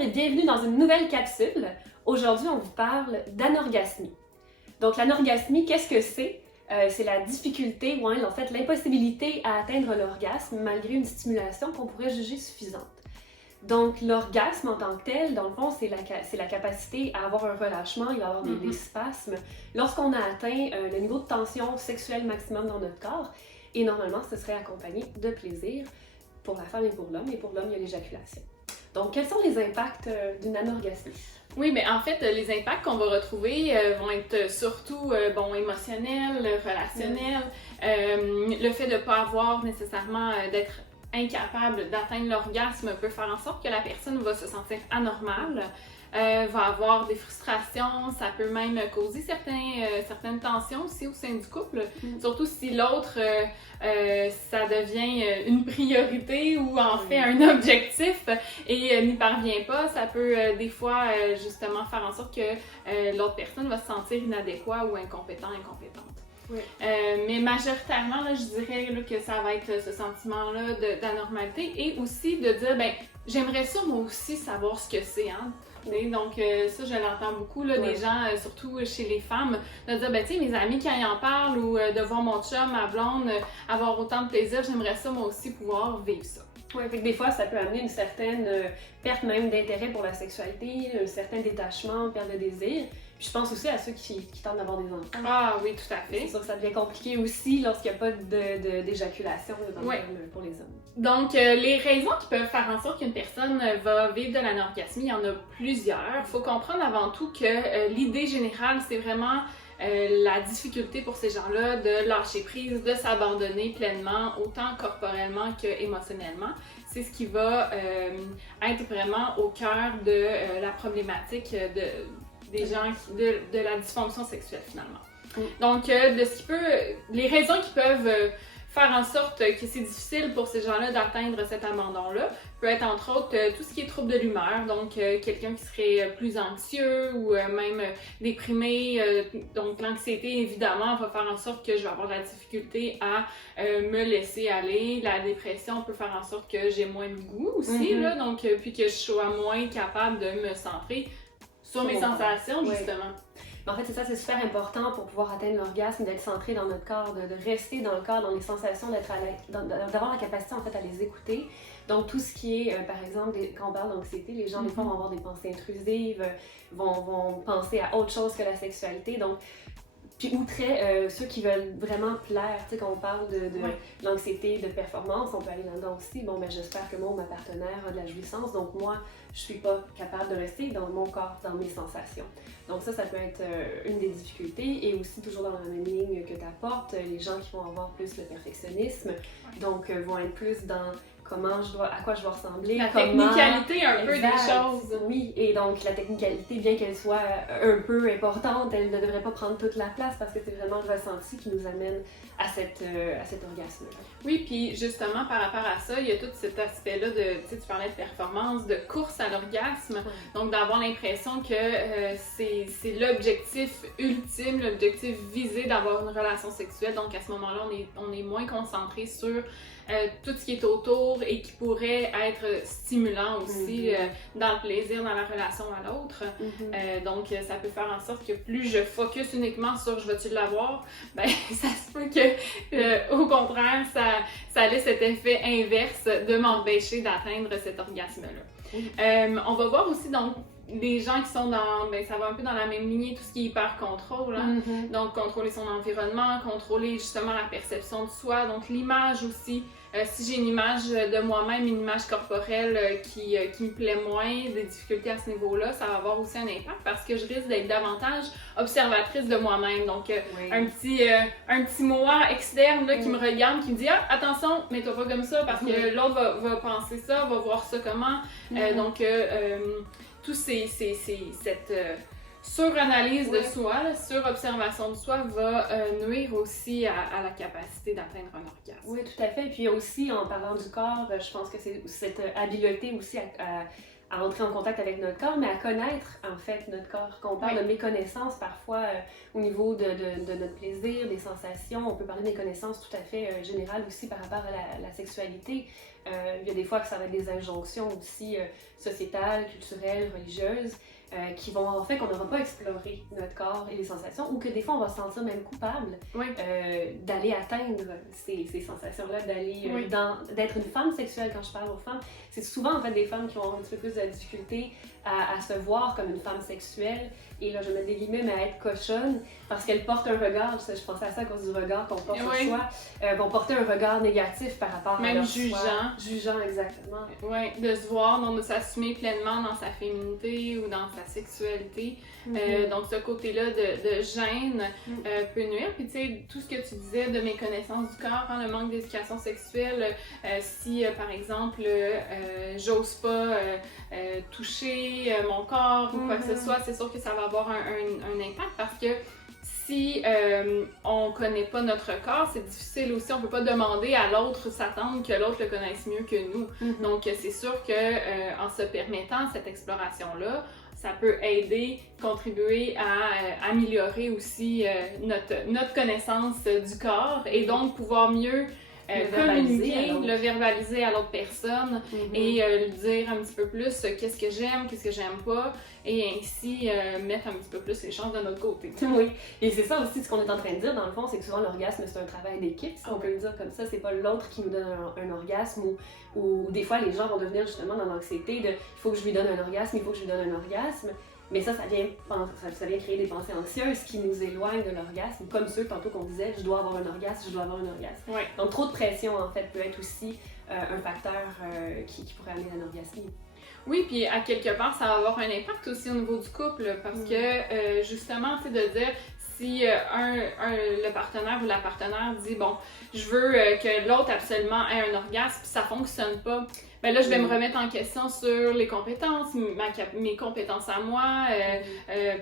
et bienvenue dans une nouvelle capsule. Aujourd'hui, on vous parle d'anorgasmie. Donc, l'anorgasmie, qu'est-ce que c'est? C'est la difficulté, ou en fait l'impossibilité à atteindre l'orgasme malgré une stimulation qu'on pourrait juger suffisante. Donc, l'orgasme en tant que tel, dans le fond, c'est la capacité à avoir un relâchement, il va y avoir des spasmes lorsqu'on a atteint le niveau de tension sexuelle maximum dans notre corps. Et normalement, ce serait accompagné de plaisir pour la femme et pour l'homme. Et pour l'homme, il y a l'éjaculation. Donc, quels sont les impacts d'une anorgasmie? Oui, mais en fait, les impacts qu'on va retrouver vont être surtout émotionnels, relationnels. Le fait de ne pas avoir nécessairement d'être incapable d'atteindre l'orgasme peut faire en sorte que la personne va se sentir anormale, va avoir des frustrations, ça peut même causer certaines tensions aussi au sein du couple, surtout si l'autre, ça devient une priorité ou en fait un objectif et n'y parvient pas, ça peut des fois justement faire en sorte que l'autre personne va se sentir inadéquat ou incompétente. Oui. Mais majoritairement, là, je dirais là, que ça va être ce sentiment-là d'anormalité et aussi de dire, ben, j'aimerais ça moi aussi savoir ce que c'est, hein. Donc ça, je l'entends beaucoup, là, des gens, surtout chez les femmes, de dire, ben tu sais, mes amis quand ils en parlent ou de voir mon chum, ma blonde, avoir autant de plaisir, j'aimerais ça moi aussi pouvoir vivre ça. Oui, fait que des fois, ça peut amener une certaine perte même d'intérêt pour la sexualité, un certain détachement, perte de désir. Puis je pense aussi à ceux qui tentent d'avoir des enfants. Ah oui, tout à fait. C'est sûr que ça devient compliqué aussi lorsqu'il n'y a pas d'éjaculation pour les hommes. Donc, les raisons qui peuvent faire en sorte qu'une personne va vivre de l'anorgasmie, il y en a plusieurs. Il faut comprendre avant tout que l'idée générale, c'est vraiment la difficulté pour ces gens-là de lâcher prise, de s'abandonner pleinement, autant corporellement qu'émotionnellement. C'est ce qui va être vraiment au cœur de la problématique des gens, de la dysfonction sexuelle finalement. Donc, les raisons qui peuvent faire en sorte que c'est difficile pour ces gens-là d'atteindre cet abandon-là peut être entre autres tout ce qui est trouble de l'humeur, donc quelqu'un qui serait plus anxieux ou même déprimé. Donc l'anxiété, évidemment, va faire en sorte que je vais avoir de la difficulté à me laisser aller. La dépression peut faire en sorte que j'ai moins de goût aussi, là, donc puis que je sois moins capable de me centrer sur mes sensations, justement. En fait, c'est ça, c'est super important pour pouvoir atteindre l'orgasme, d'être centré dans notre corps, de rester dans le corps, dans les sensations, d'avoir la capacité en fait à les écouter. Donc tout ce qui est, par exemple, quand on parle d'anxiété, les gens des fois vont avoir des pensées intrusives, vont penser à autre chose que la sexualité. Donc, puis outre ceux qui veulent vraiment plaire, tu sais, quand on parle de l'anxiété, de performance, on peut aller là-dedans aussi. Bon, ben j'espère que moi, ma partenaire a de la jouissance, donc moi, je suis pas capable de rester dans mon corps, dans mes sensations. Donc ça peut être une des difficultés. Et aussi, toujours dans la même ligne que tu apportes, les gens qui vont avoir plus le perfectionnisme, donc vont être plus dans à quoi je dois ressembler. La technicalité un peu des choses. Oui, et donc la technicalité, bien qu'elle soit un peu importante, elle ne devrait pas prendre toute la place parce que c'est vraiment le ressenti qui nous amène à cet orgasme-là. Oui, puis justement, par rapport à ça, il y a tout cet aspect-là de, tu sais, tu parlais de performance, de course à l'orgasme, donc d'avoir l'impression que c'est l'objectif ultime, l'objectif visé d'avoir une relation sexuelle, donc à ce moment-là, on est moins concentré sur tout ce qui est autour et qui pourrait être stimulant aussi dans le plaisir, dans la relation à l'autre. Donc, ça peut faire en sorte que plus je focus uniquement sur « je vais-tu l'avoir », ben ça se peut que, au contraire, ça ait cet effet inverse de m'empêcher d'atteindre cet orgasme-là. On va voir aussi donc les gens qui sont ça va un peu dans la même lignée, tout ce qui est hyper-contrôle, hein? Donc contrôler son environnement, contrôler justement la perception de soi, donc l'image aussi. Si j'ai une image de moi-même, une image corporelle qui me plaît moins, des difficultés à ce niveau-là, ça va avoir aussi un impact parce que je risque d'être davantage observatrice de moi-même. Donc, un petit moi externe là, qui me regarde, qui me dit « Ah, attention, mets-toi pas comme ça parce que l'autre va penser ça, va voir ça comment. Donc, tout cette suranalyse de soi, surobservation de soi va nuire aussi à la capacité d'atteindre un orgasme. Oui, tout à fait. Et puis aussi, en parlant du corps, je pense que c'est cette habileté aussi à entrer en contact avec notre corps, mais à connaître en fait notre corps. Quand on parle de méconnaissance parfois au niveau de notre plaisir, des sensations, on peut parler des connaissances tout à fait générales aussi par rapport à la sexualité. Il y a des fois que ça va être des injonctions aussi sociétales, culturelles, religieuses, qui vont en fait qu'on n'aura pas exploré notre corps et les sensations, ou que des fois on va se sentir même coupable d'aller atteindre ces sensations-là, d'aller d'être une femme sexuelle. Quand je parle aux femmes, c'est souvent en fait des femmes qui ont un petit peu plus de difficulté à se voir comme une femme sexuelle, et là je mets des guillemets, mais à être cochonne, parce qu'elles portent un regard, je pensais à ça à cause du regard qu'on porte sur soi, vont porter un regard négatif par rapport à leur jugeant. Soi. Jugeant, exactement. Oui, de se voir, de s'assumer pleinement dans sa féminité ou dans sa sexualité. Donc ce côté-là de gêne peut nuire. Puis tu sais, tout ce que tu disais de méconnaissance du corps, hein, le manque d'éducation sexuelle, si par exemple j'ose pas toucher mon corps ou quoi que ce soit, c'est sûr que ça va avoir un impact, parce que si on connaît pas notre corps, c'est difficile aussi, on peut pas demander à l'autre, s'attendre que l'autre le connaisse mieux que nous. Donc c'est sûr que en se permettant cette exploration-là, ça peut aider, contribuer à améliorer aussi notre connaissance du corps, et donc pouvoir mieux communiquer, le verbaliser à l'autre personne et lui dire un petit peu plus qu'est-ce que j'aime pas, et ainsi mettre un petit peu plus les chances de notre côté. Oui, et c'est ça aussi ce qu'on est en train de dire dans le fond, c'est que souvent l'orgasme c'est un travail d'équipe, si on peut le dire comme ça, c'est pas l'autre qui nous donne un orgasme, ou des fois les gens vont devenir justement dans l'anxiété de il faut que je lui donne un orgasme, il faut que je lui donne un orgasme. Mais ça vient créer des pensées anxieuses qui nous éloignent de l'orgasme, comme ceux tantôt qu'on disait, je dois avoir un orgasme, je dois avoir un orgasme. Ouais. Donc trop de pression en fait peut être aussi un facteur qui pourrait amener à l'orgasme. Oui, puis à quelque part, ça va avoir un impact aussi au niveau du couple, parce que justement, tu sais, de dire si le partenaire ou la partenaire dit bon, je veux que l'autre absolument ait un orgasme, puis ça fonctionne pas. Ben là, je vais me remettre en question sur les compétences, mes compétences à moi.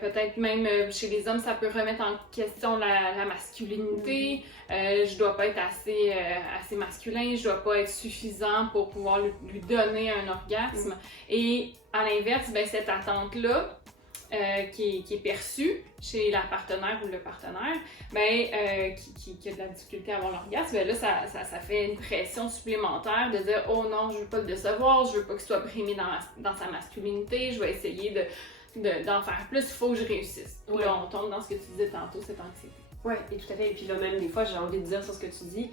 Peut-être même chez les hommes, ça peut remettre en question la masculinité. Je dois pas être assez masculin, je dois pas être suffisant pour pouvoir lui donner un orgasme. Et à l'inverse, ben, cette attente-là, qui est perçue chez la partenaire ou le partenaire, ben, qui a de la difficulté à avoir l'orgasme, ben là, ça fait une pression supplémentaire de dire « Oh non, je veux pas le décevoir, je veux pas qu'il soit brimé dans sa masculinité, je vais essayer d'en faire plus, il faut que je réussisse. » Puis là, on tombe dans ce que tu disais tantôt, cette anxiété. Oui, et tout à fait. Et puis là, même des fois, j'ai envie de dire sur ce que tu dis,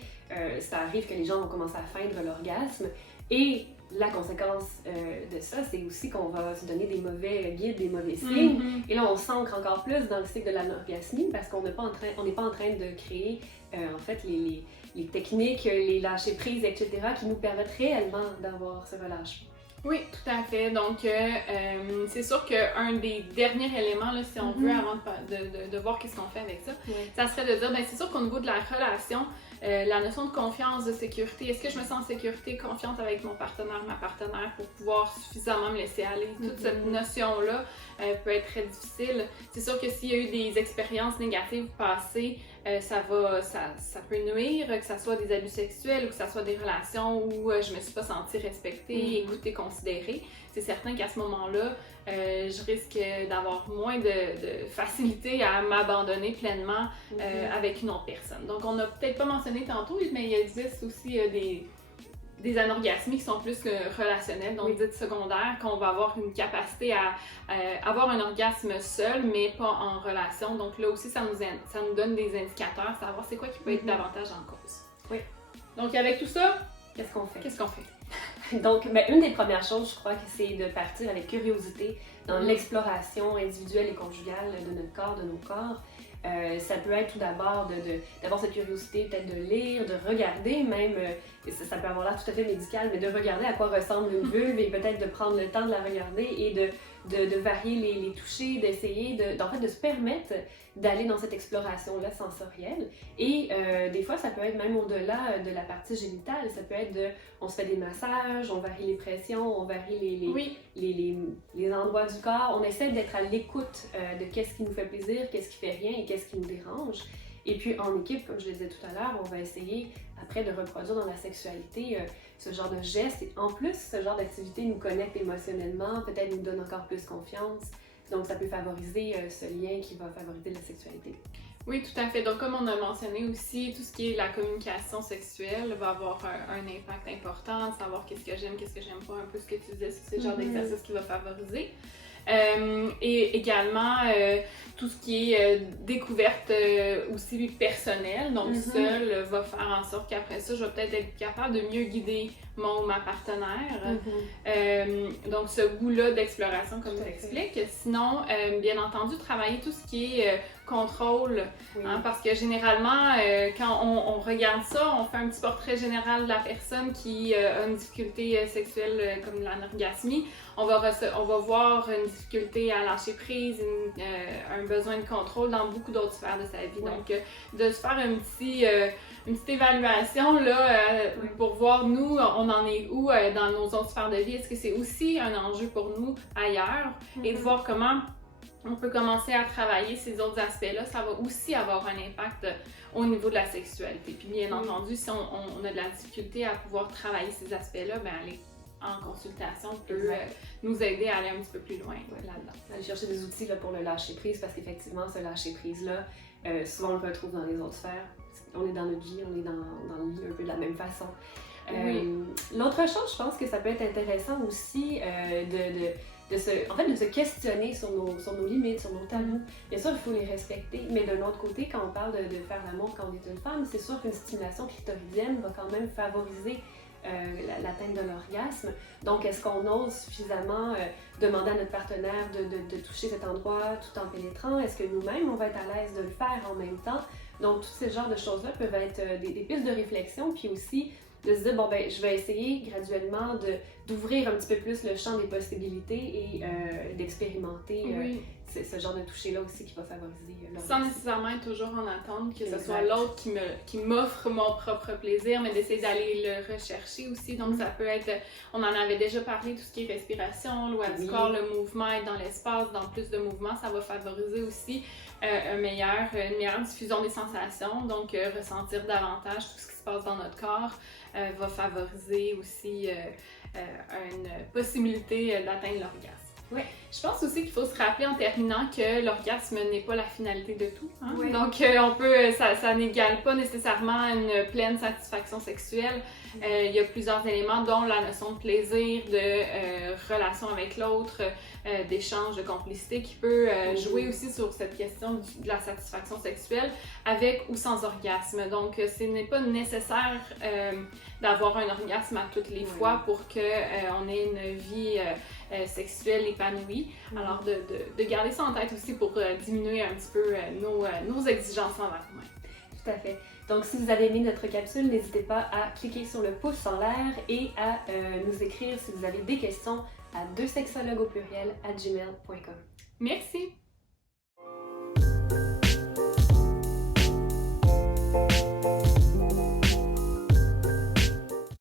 ça arrive que les gens vont commencer à feindre l'orgasme, et la conséquence de ça, c'est aussi qu'on va se donner des mauvais guides, des mauvais signes. Et là, on s'ancre encore plus dans le cycle de l'anorgasmie, parce qu'on n'est pas en train de créer en fait les techniques, les lâcher-prises, etc., qui nous permettent réellement d'avoir ce relâchement. Oui, tout à fait. Donc, c'est sûr qu'un des derniers éléments, là, si on veut, avant de voir qu'est-ce qu'on fait avec ça, ça serait de dire, ben, c'est sûr qu'au niveau de la relation, la notion de confiance, de sécurité, est-ce que je me sens en sécurité, confiante avec mon partenaire, ma partenaire, pour pouvoir suffisamment me laisser aller? Toute cette notion-là peut être très difficile. C'est sûr que s'il y a eu des expériences négatives passées, ça peut nuire, que ce soit des abus sexuels ou que ce soit des relations où je me suis pas sentie respectée, écoutée, considérée. C'est certain qu'à ce moment-là, je risque d'avoir moins de facilité à m'abandonner pleinement avec une autre personne. Donc, on n'a peut-être pas mentionné tantôt, mais il existe aussi des anorgasmies qui sont plus relationnelles, donc dites secondaires, qu'on va avoir une capacité à avoir un orgasme seul, mais pas en relation. Donc là aussi, ça nous donne des indicateurs, savoir c'est quoi qui peut être davantage en cause. Oui. Donc avec tout ça, qu'est-ce qu'on fait? Donc, ben, une des premières choses, je crois, que c'est de partir avec curiosité dans l'exploration individuelle et conjugale de notre corps, de nos corps. Ça peut être tout d'abord d'avoir cette curiosité, peut-être de lire, de regarder même, ça peut avoir l'air tout à fait médical, mais de regarder à quoi ressemble une vulve et peut-être de prendre le temps de la regarder et de varier les touchers, d'essayer en fait de se permettre d'aller dans cette exploration-là sensorielle. Et des fois, ça peut être même au-delà de la partie génitale, ça peut être on se fait des massages, on varie les pressions, on varie les endroits du corps, on essaie d'être à l'écoute de qu'est-ce qui nous fait plaisir, qu'est-ce qui fait rien et qu'est-ce qui nous dérange. Et puis en équipe, comme je le disais tout à l'heure, on va essayer après de reproduire dans la sexualité ce genre de gestes. Et en plus, ce genre d'activité nous connecte émotionnellement, peut-être nous donne encore plus confiance. Donc ça peut favoriser ce lien qui va favoriser la sexualité. Oui, tout à fait. Donc, comme on a mentionné aussi, tout ce qui est la communication sexuelle va avoir un impact important, savoir qu'est-ce que j'aime pas, un peu ce que tu disais, c'est le genre d'exercice qui va favoriser. Et également tout ce qui est découverte aussi personnelle, donc seul va faire en sorte qu'après ça, je vais peut-être être capable de mieux guider mon ou ma partenaire. Donc ce goût-là d'exploration, comme tu expliques. Sinon, bien entendu, travailler tout ce qui est contrôle, hein, parce que généralement, quand on regarde ça, on fait un petit portrait général de la personne qui a une difficulté sexuelle comme l'anorgasmie. On va voir une difficulté à lâcher prise, un besoin de contrôle dans beaucoup d'autres sphères de sa vie. Donc, de se faire une petite évaluation là, pour voir nous, on en est où dans nos autres sphères de vie. Est-ce que c'est aussi un enjeu pour nous ailleurs? Et de voir comment on peut commencer à travailler ces autres aspects-là. Ça va aussi avoir un impact au niveau de la sexualité. Puis bien entendu, si on a de la difficulté à pouvoir travailler ces aspects-là, bien aller en consultation peut nous aider à aller un petit peu plus loin là-dedans. Aller chercher des outils là, pour le lâcher-prise, parce qu'effectivement, ce lâcher-prise-là, souvent on le retrouve dans les autres sphères. On est dans notre vie, on est dans le lit un peu de la même façon. L'autre chose, je pense que ça peut être intéressant aussi de se questionner sur nos limites, sur nos tabous. Bien sûr, il faut les respecter, mais de l'autre côté, quand on parle de faire l'amour quand on est une femme, c'est sûr qu'une stimulation clitoridienne va quand même favoriser l'atteinte de l'orgasme. Donc, est-ce qu'on ose suffisamment demander à notre partenaire de toucher cet endroit tout en pénétrant? Est-ce que nous-mêmes, on va être à l'aise de le faire en même temps? Donc, tous ces genres de choses-là peuvent être des pistes de réflexion, puis aussi de se dire, bon, ben, je vais essayer graduellement d'ouvrir un petit peu plus le champ des possibilités et d'expérimenter ce genre de toucher-là aussi qui va favoriser l'orgasme. Sans nécessairement être toujours en attente que ce soit l'autre qui m'offre mon propre plaisir, mais d'essayer d'aller le rechercher aussi. Donc, ça peut être, on en avait déjà parlé, tout ce qui est respiration, loi du corps, le mouvement, être dans l'espace, dans plus de mouvements, ça va favoriser aussi une meilleure diffusion des sensations. Donc, ressentir davantage tout ce qui se passe dans notre corps va favoriser aussi une possibilité d'atteindre l'orgasme. Oui. Je pense aussi qu'il faut se rappeler en terminant que l'orgasme n'est pas la finalité de tout. Hein? Oui. Donc, ça n'égale pas nécessairement une pleine satisfaction sexuelle. Il y a plusieurs éléments, dont la notion de plaisir, de relation avec l'autre, d'échange, de complicité, qui peut jouer aussi sur cette question de la satisfaction sexuelle, avec ou sans orgasme. Donc, ce n'est pas nécessaire d'avoir un orgasme à toutes les fois pour qu'on ait une vie sexuelle épanouie. Alors, de garder ça en tête aussi pour diminuer un petit peu nos exigences envers nous-mêmes. Tout à fait. Donc, si vous avez aimé notre capsule, n'hésitez pas à cliquer sur le pouce en l'air et à nous écrire si vous avez des questions à 2sexologues@gmail.com. Merci!